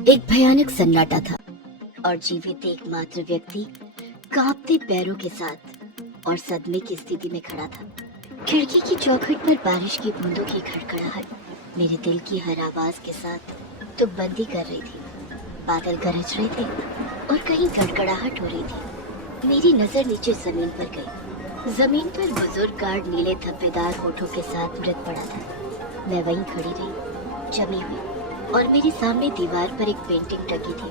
एक भयानक सन्नाटा था और जीवित एकमात्र व्यक्ति कांपते पैरों के साथ और सदमे की स्थिति में खड़ा था। खिड़की की चौखट पर बारिश की बूंदों की खड़खड़ाहट मेरे दिल की हर आवाज के साथ तुकबंदी कर रही थी। बादल गरज रहे थे और कहीं गड़गड़ाहट हो रही थी। मेरी नजर नीचे जमीन पर गई। जमीन पर बुजुर्ग गार्ड नीले धब्बेदार होठों के साथ मृत पड़ा था। मैं वहीं खड़ी रही, जमी हुई, और मेरे सामने दीवार पर एक पेंटिंग टंगी थी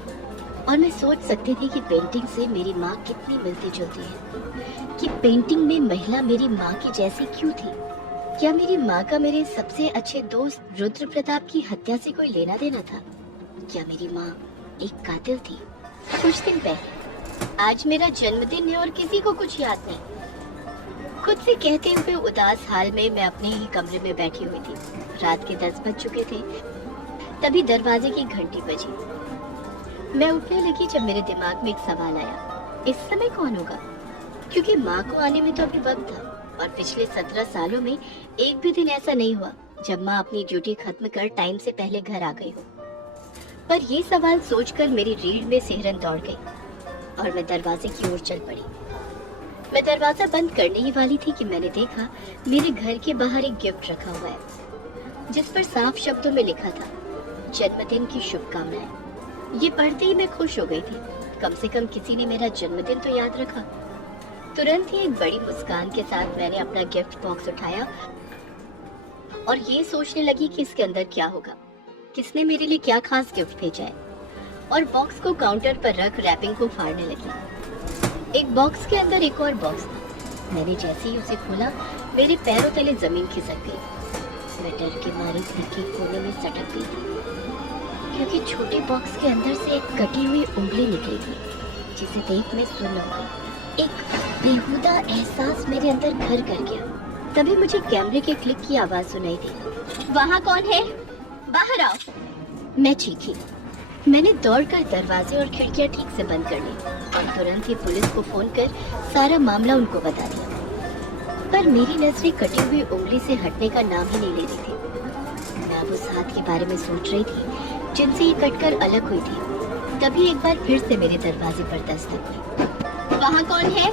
और मैं सोच सकती थी कि पेंटिंग से मेरी माँ कितनी मिलती जुलती है, कि पेंटिंग में महिला मेरी माँ की जैसी क्यों थी। क्या मेरी माँ का मेरे सबसे अच्छे दोस्त रुद्र प्रताप की हत्या से कोई लेना देना था? क्या मेरी माँ एक कातिल थी? कुछ दिन पहले आज मेरा जन्मदिन है और किसी को कुछ याद नहीं। खुद से कहते हुए उदास हाल में मैं अपने ही कमरे में बैठी हुई थी। रात के 10 बज चुके थे। तभी दरवाजे की घंटी बजी। मैं उठने लगी जब मेरे दिमाग में एक सवाल आया, इस समय कौन होगा? क्योंकि माँ को आने में तो अभी वक्त था और पिछले 17 सालों में एक भी दिन ऐसा नहीं हुआ जब माँ अपनी ड्यूटी खत्म कर टाइम से पहले घर आ गई हो। पर ये सवाल सोचकर मेरी रीढ़ में सिहरन दौड़ गई और मैं दरवाजे की ओर चल पड़ी। मैं दरवाजा बंद करने ही वाली थी कि मैंने देखा मेरे घर के बाहर एक गिफ्ट रखा हुआ है जिस पर साफ शब्दों में लिखा था, जन्मदिन की शुभकामनाएं। ये पढ़ते ही मैं खुश हो गई थी। कम से कम किसी ने मेरा जन्मदिन तो याद रखा। तुरंत ही एक बड़ी मुस्कान के साथ मैंने अपना गिफ्ट बॉक्स उठाया और ये सोचने लगी कि इसके अंदर क्या होगा, किसने मेरे लिए क्या खास गिफ्ट भेजा है। और बॉक्स को काउंटर पर रख रैपिंग को फाड़ने लगी। एक बॉक्स के अंदर एक और बॉक्स था। मैंने जैसे ही उसे खोला मेरे पैरों तले जमीन खिसक गई। मैं डर के मारे घर के कोने में सटक गई थी क्योंकि छोटे बॉक्स के अंदर से एक कटी हुई उंगली निकली थी जिसे देख मैं सुन्न हो गई। एक बेहुदा एहसास मेरे अंदर घर कर गया। तभी मुझे कैमरे के क्लिक की आवाज सुनाई दी। वहाँ कौन है? बाहर आओ! मैं चीखी। मैंने दौड़कर दरवाजे और खिड़कियां ठीक से बंद कर ली और तुरंत ही पुलिस को फोन कर सारा मामला उनको बता दिया। पर मेरी नजरें कटी हुई उंगली से हटने का नाम ही नहीं ले रही थी। मैं अब उस हाथ के बारे में सोच रही थी जिनसे ये कटकर अलग हुई थी। तभी एक बार फिर से मेरे दरवाजे पर दस्तक हुई। वहाँ कौन है?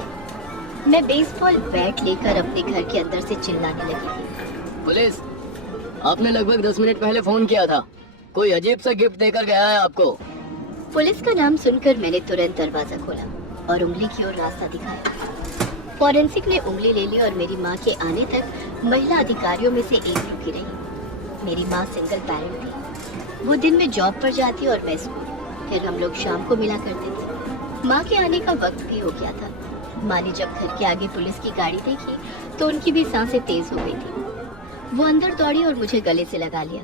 मैं बेसबॉल बैट लेकर अपने घर के अंदर से चिल्लाने लगी थी। पुलिस, आपने लगभग 10 मिनट पहले फोन किया था। कोई अजीब सा गिफ्ट देकर गया है आपको। पुलिस का नाम सुनकर मैंने तुरंत दरवाजा खोला और उंगली की ओर रास्ता दिखाया। फॉरेंसिक ने उंगली ले ली और मेरी माँ के आने तक महिला अधिकारियों में से एक रुकी रही। मेरी माँ सिंगल पेरेंट थी। वो दिन में जॉब पर जाती और मैं स्कूल। फिर हम लोग शाम को मिला करते थे। माँ के आने का वक्त भी हो गया था। माँ ने जब घर के आगे पुलिस की गाड़ी देखी तो उनकी भी सांसें तेज हो गई थी। वो अंदर दौड़ी और मुझे गले से लगा लिया।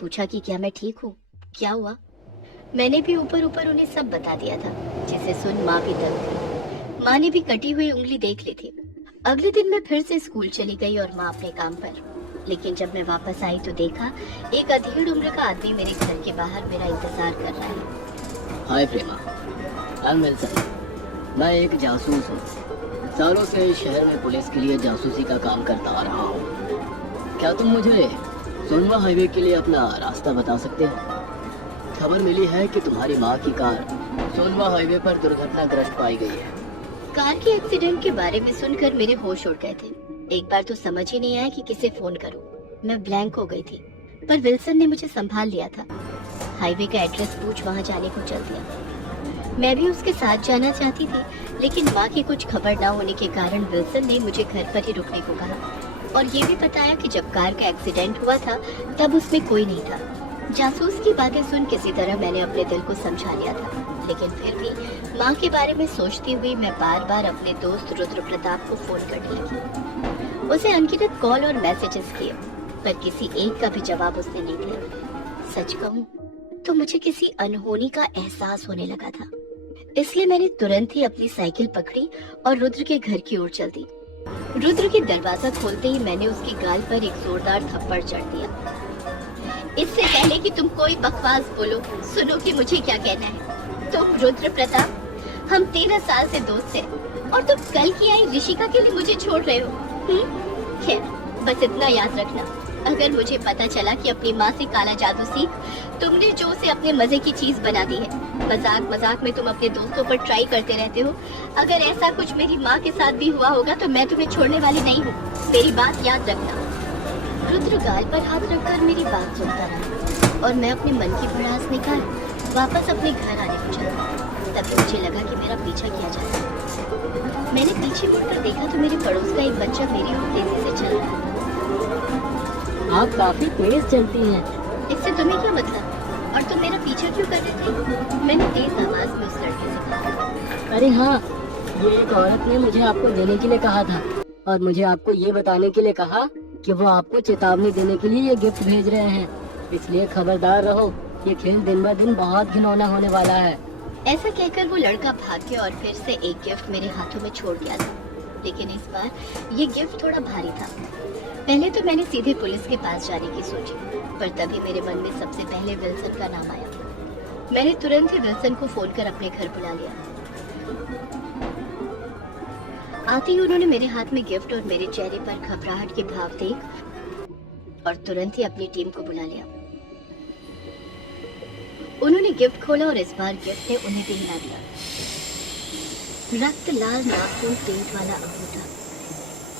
पूछा कि क्या मैं ठीक हूँ, क्या हुआ। मैंने भी ऊपर ऊपर उन्हें सब बता दिया था, जिसे सुन माँ भी दंग थी। माँ ने भी कटी हुई उंगली देख ली थी। अगले दिन मैं फिर से स्कूल चली गई और माँ अपने काम पर। लेकिन जब मैं वापस आई तो देखा एक अधेड़ उम्र का आदमी मेरे घर के बाहर मेरा इंतजार कर रहा है। हाय प्रेमा, आई एम विल्सन। मैं एक जासूस हूँ। सालों से इस शहर में पुलिस के लिए जासूसी का काम करता आ रहा हूँ। क्या तुम मुझे सोनवा हाईवे के लिए अपना रास्ता बता सकते हो? खबर मिली है कि तुम्हारी माँ की कार सोनवा हाईवे पर दुर्घटनाग्रस्त पाई गई है। कार के एक्सीडेंट के बारे में सुनकर मेरे होश उड़ गए थे। एक बार तो समझ ही नहीं आया कि किसे फोन करूं। मैं ब्लैंक हो गई थी, पर विल्सन ने मुझे संभाल लिया था। हाईवे का एड्रेस पूछ वहां जाने को चल दिया। मैं भी उसके साथ जाना चाहती थी, लेकिन माँ की कुछ खबर ना होने के कारण विल्सन ने मुझे घर पर ही रुकने को कहा और ये भी बताया कि जब कार का एक्सीडेंट हुआ था तब उसमें कोई नहीं था। जासूस की बातें सुन किसी तरह मैंने अपने दिल को समझा लिया था, लेकिन फिर भी माँ के बारे में सोचती हुई मैं बार बार अपने दोस्त रुद्र प्रताप को फोन करने लगी। उसे अनगिनत कॉल और मैसेजेस किए, पर किसी एक का भी जवाब उसने नहीं दिया। सच कहूँ तो मुझे किसी अनहोनी का एहसास होने लगा था। इसलिए मैंने तुरंत ही अपनी साइकिल पकड़ी और रुद्र के घर की ओर चल दी। रुद्र के दरवाजा खोलते ही मैंने उसकी गाल पर एक जोरदार थप्पड़ जड़ दिया। इससे पहले कि तुम कोई बकवास बोलो, सुनो कि मुझे क्या कहना है। तुम रुद्र प्रताप, हम 13 साल से दोस्त हैं और तुम कल की आई ऋषिका के लिए मुझे छोड़ रहे हो। खैर, बस इतना याद रखना, अगर मुझे पता चला कि अपनी माँ से काला जादू सीख तुमने जो उसे अपने मजे की चीज बना दी है, मजाक मजाक में तुम अपने दोस्तों पर ट्राई करते रहते हो, अगर ऐसा कुछ मेरी माँ के साथ भी हुआ होगा तो मैं तुम्हें छोड़ने वाली नहीं हूँ, मेरी बात याद रखना। रुद्र गाल पर हाथ रखकर मेरी बात सुनता रहा और मैं अपने मन की भड़ास निकाल वापस अपने घर आने को चला। तभी मुझे लगा कि मेरा पीछा किया जा रहा है। मैंने पीछे मुड़कर देखा तो मेरे पड़ोस का एक बच्चा मेरी ओर तेजी से चल रहा था। आप काफी तेज चलती हैं। इससे तुम्हें क्या मतलब? और तुम मेरा पीछा क्यों कर रहे थे? मैंने तेज आवाज में उस लड़के से कहा। अरे हाँ, ये एक औरत ने मुझे आपको देने के लिए कहा था और मुझे आपको ये बताने के लिए कहा कि वो आपको चेतावनी देने के लिए ये गिफ्ट भेज रहे हैं, इसलिए खबरदार रहो, ये खेल दिन ब दिन बहुत घिनौना होने वाला है। ऐसा कहकर वो लड़का भाग गया और फिर से एक गिफ्ट मेरे हाथों में छोड़ गया था, लेकिन इस बार ये गिफ्ट थोड़ा भारी था। पहले तो मैंने सीधे पुलिस के पास जाने की सोची, पर तभी मेरे मन में सबसे पहले विल्सन का नाम आया। मैंने तुरंत ही विल्सन को फोन कर अपने घर बुला लिया। आते ही उन्होंने मेरे हाथ में गिफ्ट और मेरे चेहरे पर घबराहट के भाव देख और तुरंत ही अपनी टीम को बुला लिया। उन्होंने गिफ्ट खोला और इस बार गिफ्ट ने उन्हें भी हिला दिया। रक्त लाल नाखून पेंट वाला अंगूठा।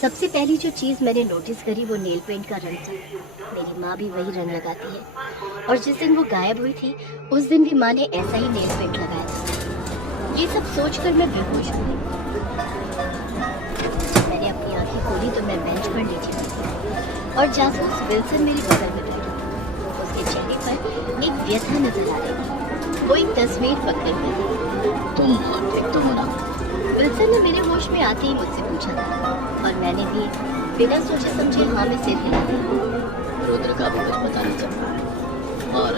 सबसे पहली जो चीज मैंने नोटिस करी वो नेल पेंट का रंग था। मेरी माँ भी वही रंग लगाती है और जिस दिन वो गायब हुई थी उस दिन भी माँ ने ऐसा ही नेल पेंट लगाया था। ये सब सोचकर मैं बेहोश हो गई। मैंने अपनी आंखें खोली तो मैं बेंच पर नीचे बैठी और जासूस विल्सन मेरे बगल में बैठा। उसके चेहरे पर एक व्यथा नजर आ रही थी। वो एक तस्वीर पकड़े हुए थी। तुम ठीक तो हो ना? विल्सन ने मेरे होश में आते ही मुझसे पूछा था और मैंने भी बिना सोचे समझे हाँ में सिर हिला दिया। रुद्र का भी कुछ पता नहीं चल रहा है और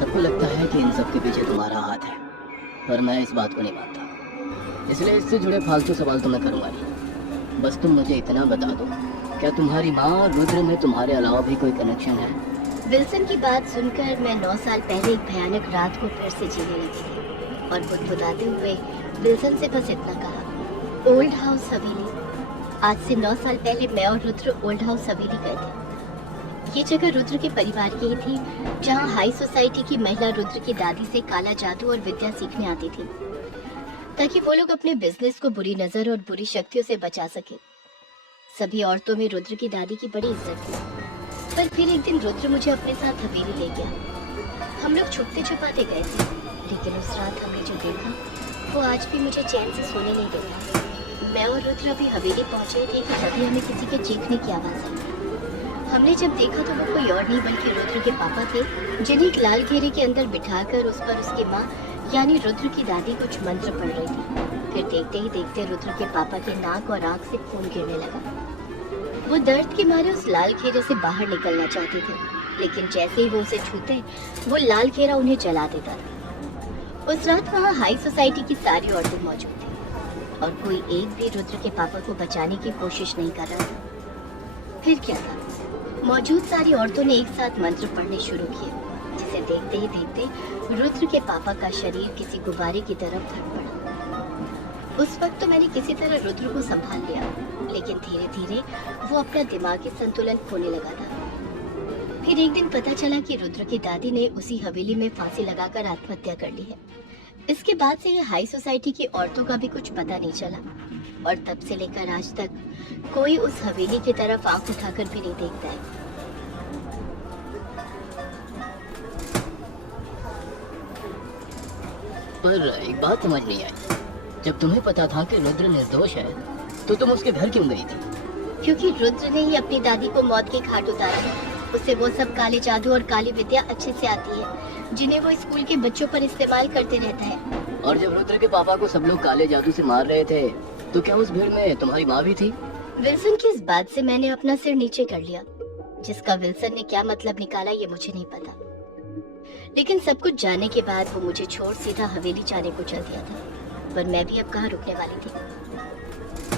सबको लगता है कि इन सब के पीछे तुम्हारा हाथ है, पर मैं इस बात को नहीं मानता, इसलिए इससे जुड़े फालतू सवाल तो मैं करूँगा नहीं। बस तुम मुझे इतना बता दो, क्या तुम्हारी माँ और रुद्र में तुम्हारे अलावा भी कोई कनेक्शन है? विल्सन की बात सुनकर मैं 9 साल पहले एक भयानक रात को फिर से जीने लगी थी और बुदबुदाते हुए विल्सन से बस इतना कहा, ओल्ड हाउस हवेली। आज से 9 साल पहले मैं और रुद्र ओल्ड हाउस हवेली गए थे। ये जगह रुद्र के परिवार की ही थी, जहाँ हाई सोसाइटी की महिला रुद्र की दादी से काला जादू और विद्या सीखने आती थी, ताकि वो लोग अपने बिजनेस को बुरी नजर और बुरी शक्तियों से बचा सके। सभी औरतों में रुद्र की दादी की बड़ी इज्जत थी। पर फिर एक दिन रुद्र मुझे अपने साथ हवेली ले गया। हम लोग छुपते छुपाते गए थे, लेकिन उस रात हमने जो देखा वो आज भी मुझे चैन से सोने नहीं देता। मैं और रुद्र अभी हवेली पहुंचे थे कि तभी हमें किसी के चीखने की आवाज आई। हमने जब देखा तो वो कोई और नहीं बल्कि रुद्र के पापा थे, जिन्हें एक लाल घेरे के अंदर बिठाकर उस पर उसकी माँ यानी रुद्र की दादी कुछ मंत्र पढ़ रही थी। फिर देखते ही देखते रुद्र के पापा के नाक और आंख से खून गिरने लगा। वो दर्द के मारे उस लाल घेरे से बाहर निकलना चाहते थे, लेकिन जैसे ही वो उसे छूते वो लाल घेरा उन्हें जला देता था। उस रात वहाँ हाई सोसाइटी की सारी औरतें मौजूद थी और कोई एक भी रुद्र के पापा को बचाने की कोशिश नहीं कर रहा था। फिर क्या था, मौजूद सारी औरतों ने एक साथ मंत्र पढ़ने शुरू किए, जिसे देखते ही देखते रुद्र के पापा का शरीर किसी गुब्बारे की तरफ धड़ पड़ा। उस वक्त तो मैंने किसी तरह रुद्र को संभाल लिया, लेकिन धीरे धीरे वो अपना दिमागी संतुलन खोने लगा था। फिर एक दिन पता चला कि रुद्र की दादी ने उसी हवेली में फांसी लगाकर आत्महत्या कर ली है। इसके बाद से ये हाई सोसाइटी की औरतों का भी कुछ पता नहीं चला और तब से लेकर आज तक कोई उस हवेली की तरफ आंख उठाकर भी नहीं देखता है। पर एक बात समझ नहीं आई, जब तुम्हें पता था कि रुद्र निर्दोष है तो तुम उसके घर क्यों गई थी? क्योंकि रुद्र ने ही अपनी दादी को मौत के घाट उतारा है। उसे वो सब काले जादू और काली विद्या अच्छे से आती है, जिन्हें वो स्कूल के बच्चों पर इस्तेमाल करते रहता है। और जब रुद्र के पापा को सब लोग काले जादू से मार रहे थे तो क्या उस भीड़ में तुम्हारी माँ भी थी? विल्सन की इस बात से मैंने अपना सिर नीचे कर लिया। जिसका विल्सन ने क्या मतलब निकाला ये मुझे नहीं पता, लेकिन सब कुछ जानने के बाद वो मुझे छोड़ सीधा हवेली जाने को चल दिया था। पर मैं भी अब कहाँ रुकने वाली थी?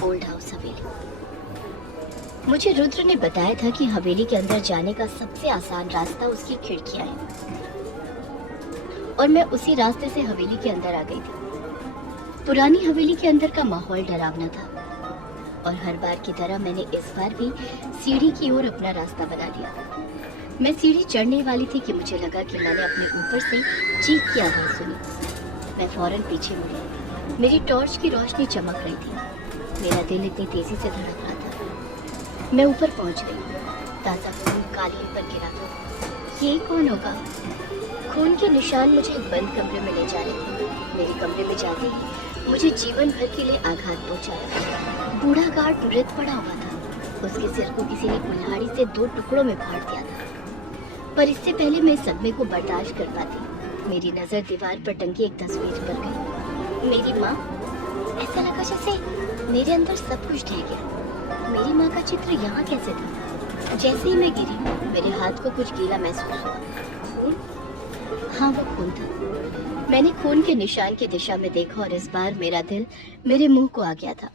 ओल्ड हाउस हवेली। मुझे रुद्र ने बताया था कि हवेली के अंदर जाने का सबसे आसान रास्ता उसकी खिड़कियां हैं और मैं उसी रास्ते से हवेली के अंदर आ गई थी। पुरानी हवेली के अंदर का माहौल डरावना था और हर बार की तरह मैंने इस बार भी सीढ़ी की ओर अपना रास्ता बना लिया। मैं सीढ़ी चढ़ने वाली थी कि मुझे लगा कि मैंने अपने ऊपर से चीख की आवाज सुनी। मैं फौरन पीछे मुड़ी। मेरी टॉर्च की रोशनी चमक रही थी। मेरा दिल इतनी तेजी से धड़क रहा था। मैं ऊपर पहुंच गई। ताजा खून कालीन पर गिरा था। ये कौन होगा? खून के निशान मुझे एक बंद कमरे में ले जा रहे थे। मेरे कमरे में जाते ही मुझे जीवन भर के लिए आघात पहुंचाया। बूढ़ा गार्ड मृत पड़ा हुआ था। उसके सिर को किसी ने कुल्हाड़ी से 2 टुकड़ों में फाड़ दिया था। पर इससे पहले मैं सदमे को बर्दाश्त कर पाती, मेरी नजर दीवार पर टंगी एक तस्वीर पर गई। मेरी माँ। ऐसा लगा जैसे मेरे अंदर सब कुछ ढह गया। मेरी माँ का चित्र यहाँ कैसे था? जैसे ही मैं गिरी, मेरे हाथ को कुछ गीला महसूस हुआ। खून? हाँ, वो खून था। मैंने खून के निशान की दिशा में देखा और इस बार मेरा दिल मेरे मुंह को आ गया था।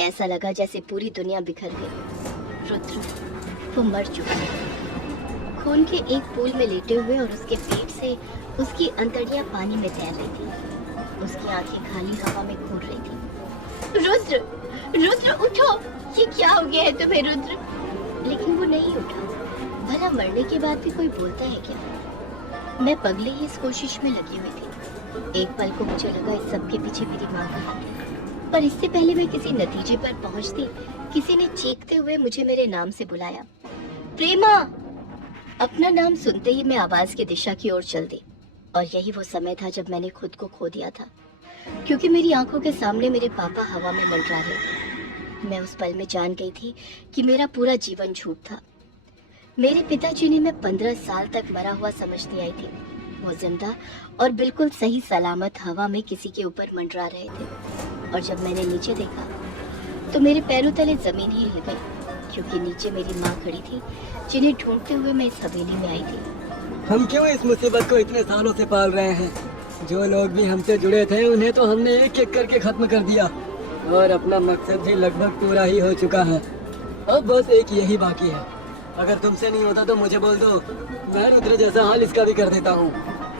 ऐसा लगा जैसे पूरी दुनिया बिखर गई। रुद्र, वो मर चुका है। खून के एक पूल में लेटे हुए और उसके पेट से उसकी अंतड़ियां पानी में तैर रही थी। उसकी आंखें खाली हवा में घूर रही थी। रुद्र, रुद्र उठो! ये क्या हो गया है तुम्हें रुद्र? लेकिन वो नहीं उठा। भला मरने के बाद भी कोई बोलता है क्या? मैं पगले ही इस कोशिश में लगी हुई थी। एक पल को मुझे लगा इस सब के पीछे मेरी माँ का हाथ है। पर इससे पहले मैं किसी नतीजे पर पहुंचती, किसी ने चीखते हुए मुझे मेरे नाम से बुलाया। प्रेमा! अपना नाम सुनते ही मैं आवाज की दिशा की ओर चल दी। और यही वो समय था जब मैंने खुद को खो दिया था, क्योंकि मेरी आंखों के सामने मेरे पापा हवा में मंडरा रहे थे। मैं उस पल में जान गई थी कि मेरा पूरा जीवन झूठ था। मेरे पिताजी ने मैं 15 साल तक मरा हुआ समझती आई थी। वो जिंदा और बिल्कुल सही सलामत हवा में किसी के ऊपर मंडरा रहे थे। और जब मैंने नीचे देखा तो मेरे पैरों तले जमीन ही हिल गई, क्योंकि नीचे मेरी माँ खड़ी थी, जिन्हें ढूंढते हुए मैं इस हवेली में आई थी। हम क्यों इस मुसीबत को इतने सालों से पाल रहे हैं? जो लोग भी हमसे जुड़े थे उन्हें तो हमने एक एक करके खत्म कर दिया, और अपना मकसद भी लगभग पूरा ही हो चुका है। अब बस एक यही बाकी है। अगर तुमसे नहीं होता तो मुझे बोल दो, मैं रुद्र जैसा हाल इसका भी कर देता हूँ।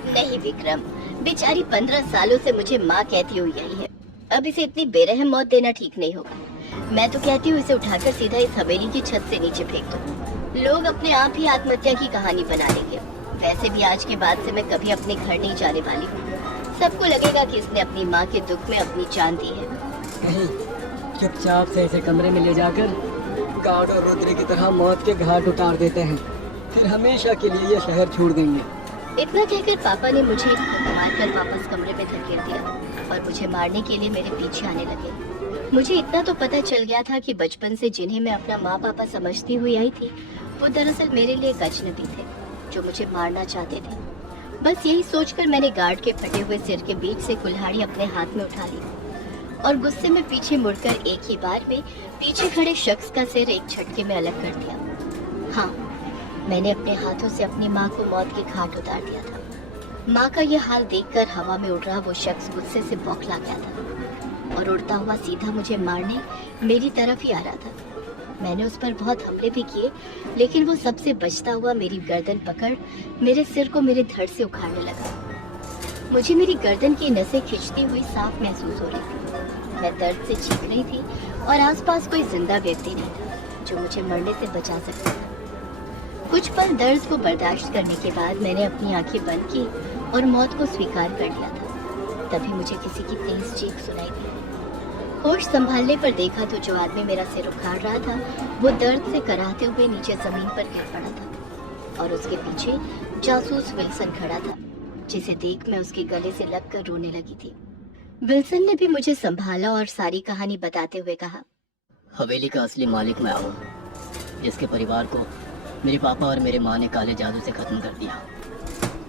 नहीं विक्रम, बेचारी 15 सालों से मुझे माँ कहती हुई आई है। अब इसे इतनी बेरहम मौत देना ठीक नहीं होगा। मैं तो कहती हूँ इसे उठाकर सीधा इस हवेली की छत से नीचे फेंक दो। लोग अपने आप ही आत्महत्या की कहानी बना लेंगे। वैसे भी आज के बाद से मैं कभी अपने घर नहीं जाने वाली हूँ। सबको लगेगा कि इसने अपनी माँ के दुख में अपनी जान दी है। नहीं, चुपचाप से इसे कमरे में ले जाकर गार्ड और रुद्र की तरह मौत के घाट उतार देते हैं। फिर हमेशा के लिए ये शहर छोड़ देंगे। इतना कहकर पापा ने मुझे मारकर वापस कमरे में धकेल दिया और मुझे मारने के लिए मेरे पीछे आने लगे। मुझे इतना तो पता चल गया था कि बचपन से जिन्हें मैं अपना माँ पापा समझती हुई आई थी, वो दरअसल मेरे लिए एक अजनबी थे, जो मुझे मारना चाहते थे। बस यही सोचकर मैंने गार्ड के फटे हुए सिर के बीच से कुल्हाड़ी अपने हाथ में उठा ली और गुस्से में पीछे मुड़कर एक ही बार में पीछे खड़े शख्स का सिर एक झटके में अलग कर दिया। हाँ, मैंने अपने हाथों से अपनी माँ को मौत के घाट उतार दिया था। माँ का यह हाल देखकर हवा में उड़ रहा वो शख्स गुस्से से बौखला गया था और उड़ता हुआ सीधा मुझे मारने मेरी तरफ ही आ रहा था। मैंने उस पर बहुत हमले भी किए, लेकिन वो सबसे बचता हुआ मेरी गर्दन पकड़ मेरे सिर को मेरे धड़ से उखाड़ने लगा। मुझे मेरी गर्दन की नसें खिंचती हुई साफ महसूस हो रही थी। मैं दर्द से चीख रही थी और आसपास कोई जिंदा व्यक्ति नहीं था जो मुझे मरने से बचा सकता था। कुछ पल दर्द को बर्दाश्त करने के बाद मैंने अपनी आंखें बंद की और मौत को स्वीकार कर लिया था। तभी मुझे किसी की तेज चीख सुनाई दी। होश संभालने पर देखा तो जो आदमी मेरा सिर उखाड़ रहा था, वो दर्द से कराहते हुए नीचे जमीन पर गिर पड़ा था और उसके पीछे जासूस विल्सन खड़ा था, जिसे देख मैं उसके गले से लगकर रोने लगी थी। विल्सन ने भी मुझे संभाला और सारी कहानी बताते हुए कहा, हवेली का असली मालिक मैं हूँ, जिसके परिवार को मेरे पापा और मेरे माँ ने काले जादू से खत्म कर दिया।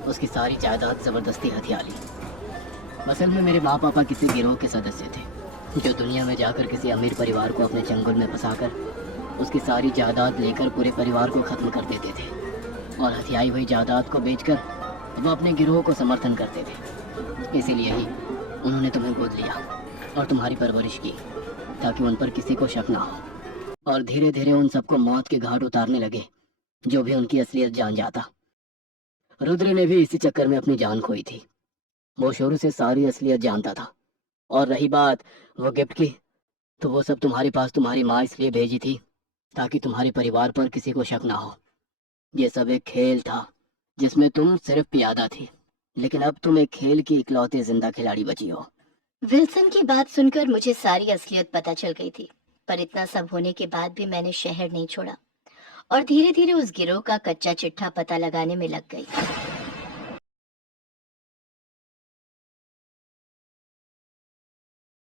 उसकी सारी जायदाद जबरदस्ती हथिया ली। असल में मेरे माँ पापा किसी गिरोह के सदस्य थे, जो दुनिया में जाकर किसी अमीर परिवार को अपने चंगुल में फंसाकर उसकी सारी जायदाद लेकर पूरे परिवार को खत्म कर देते थे और हथियाई हुई जायदाद को बेचकर वो अपने गिरोह को समर्थन करते थे। इसीलिए ही उन्होंने तुम्हें गोद लिया और तुम्हारी परवरिश की, ताकि उन पर किसी को शक ना हो। और धीरे धीरे उन सबको मौत के घाट उतारने लगे, जो भी उनकी असलियत जान जाता। रुद्र ने भी इसी चक्कर में अपनी जान खोई थी। वो शुरू से सारी असलियत जानता था। और रही बात वो गिफ्ट की, तो वो सब तुम्हारे पास तुम्हारी माँ इसलिए भेजी थी ताकि तुम्हारे परिवार पर किसी को शक ना हो। ये सब एक खेल था जिसमें तुम सिर्फ पियादा थी, लेकिन अब तुम एक खेल की इकलौती जिंदा खिलाड़ी बची हो। विल्सन की बात सुनकर मुझे सारी असलियत पता चल गई थी, पर इतना सब होने के बाद भी मैंने शहर नहीं छोड़ा और धीरे धीरे उस गिरोह का कच्चा चिट्ठा पता लगाने में लग गई।